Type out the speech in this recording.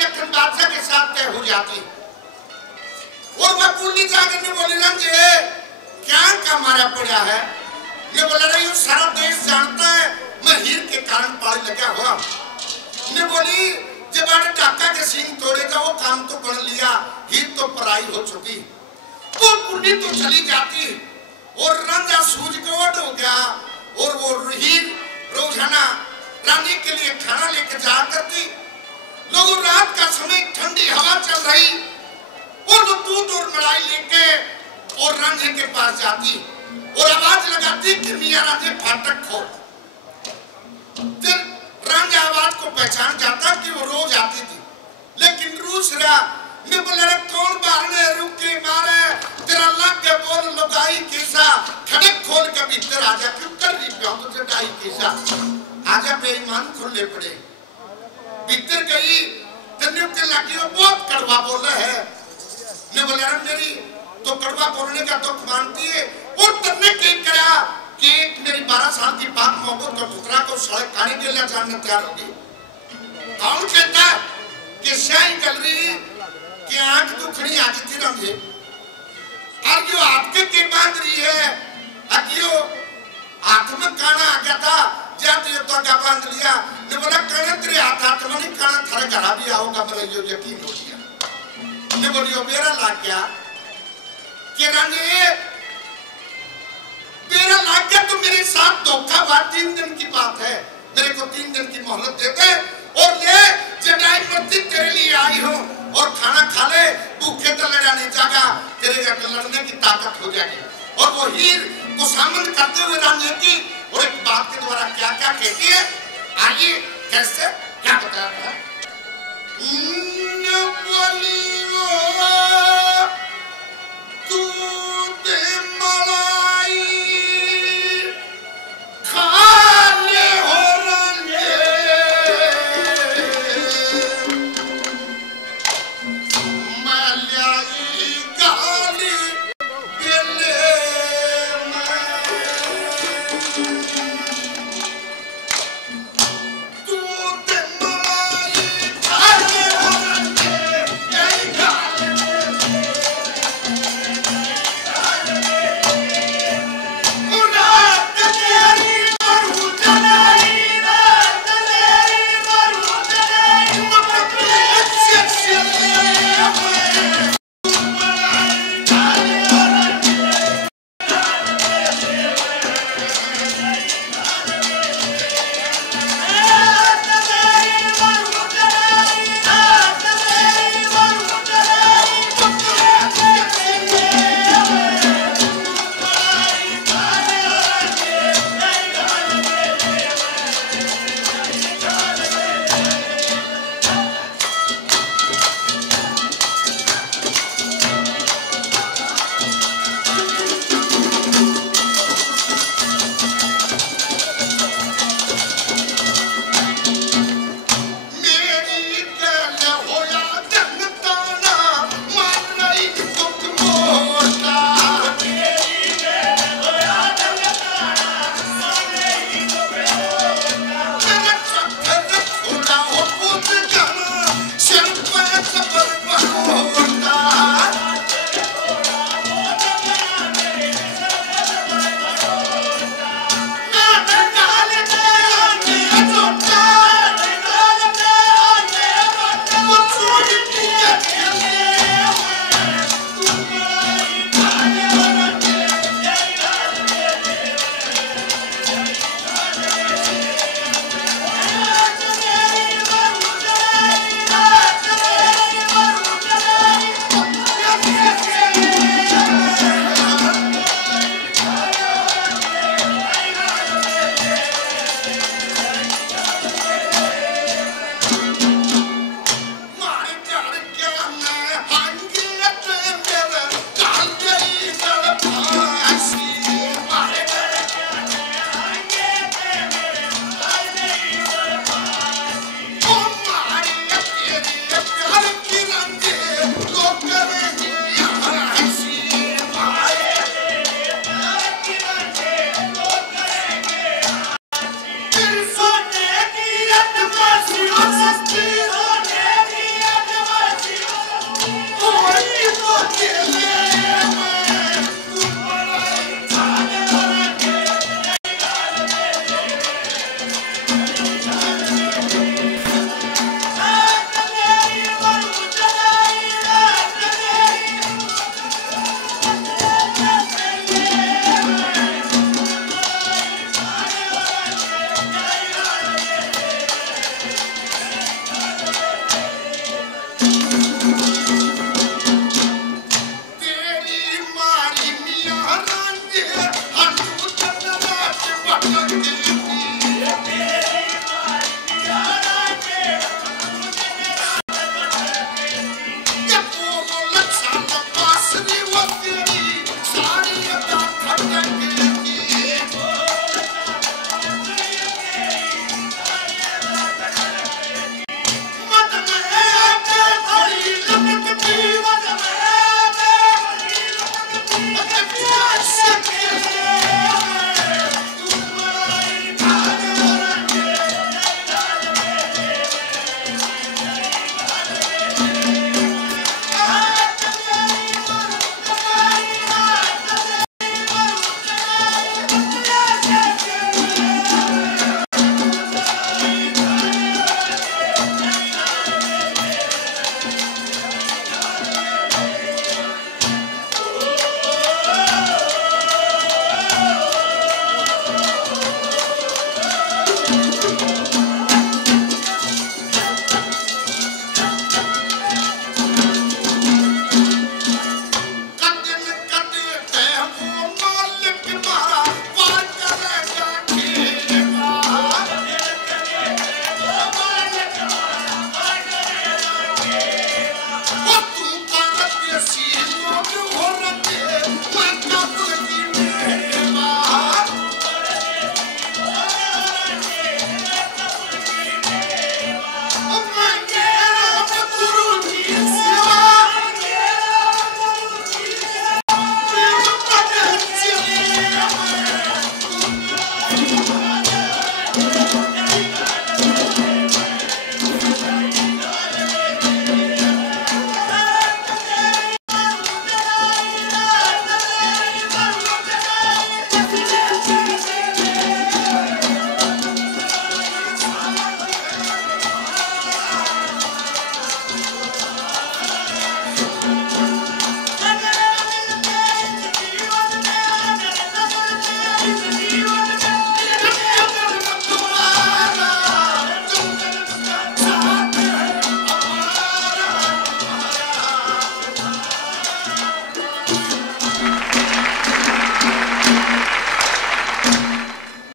शादी अखन बादशाह के साथ तय हो जाती। और वह कुंडी जाकर ने बोली रंजे क्या का मारा पड़ा है। ने बोला रही सारा देश जानता है मैं हीर के कारण पाली लगा हुआ। ने बोली जब आने टाका के सींग तोड़ेगा वो काम तो कर लिया, हीर तो पराई हो चुकी। वो कुंडी तो चली जाती और रंजा सूझ के उठ हो गया और वो हीर रोजाना रानी के लिए खाना लेकर जाया करती। लोगों रात का समय ठंडी हवा चल रही और वो दूध और मलाई लेके और रांझे के पास जाती और आवाज लगाती कि मियां रांझे फाटक खोल। फिर रांझा आवाज को पहचान जाता कि वो रोज आती थी, लेकिन रूस रहा ने बोला रे कौन बारने रुके मारे तेरा लग के बोल लुगाई कैसा खड़क खोल के भीतर आजा क्यों कर रही प्यार तो चटाई कैसा आजा बेईमान खुले पड़े। भीतर गई तन्ने के लागी वो बहुत कड़वा बोला है। ने बोला रे मेरी तो कड़वा बोलने का दुख मानती है और तन्ने क्या करा कि मेरी 12 साल की बात मोहब्बत का पुत्रा को सड़क खाने के लिए जानने तैयार होगी। कौन कहता कि शाही गलरी की आंख दुखनी आती थी रंगे और जो आपके के बांध रही है अगियो हाथ में काना आ गया था जाते तो क्या बांध लिया। ने बोला काना तेरे हाथ में नहीं काना थारे घर भी आओगा मेरा जो यकीन हो गया। ने बोलियो मेरा लाग गया कि रंगे मेरा लाग गया तो मेरे साथ धोखा हुआ। 3 दिन की बात है, मेरे को 3 दिन की मोहलत देते और ये जटाई मस्जिद तेरे लिए आई हो और खाना खा ले भूखे तो लड़ाने जागा तेरे का लड़ने की ताकत हो जाएगी। और वो हीर को सामने करते हुए रानी की और एक बात के द्वारा क्या क्या कहती है आइए कैसे क्या बता रहा है।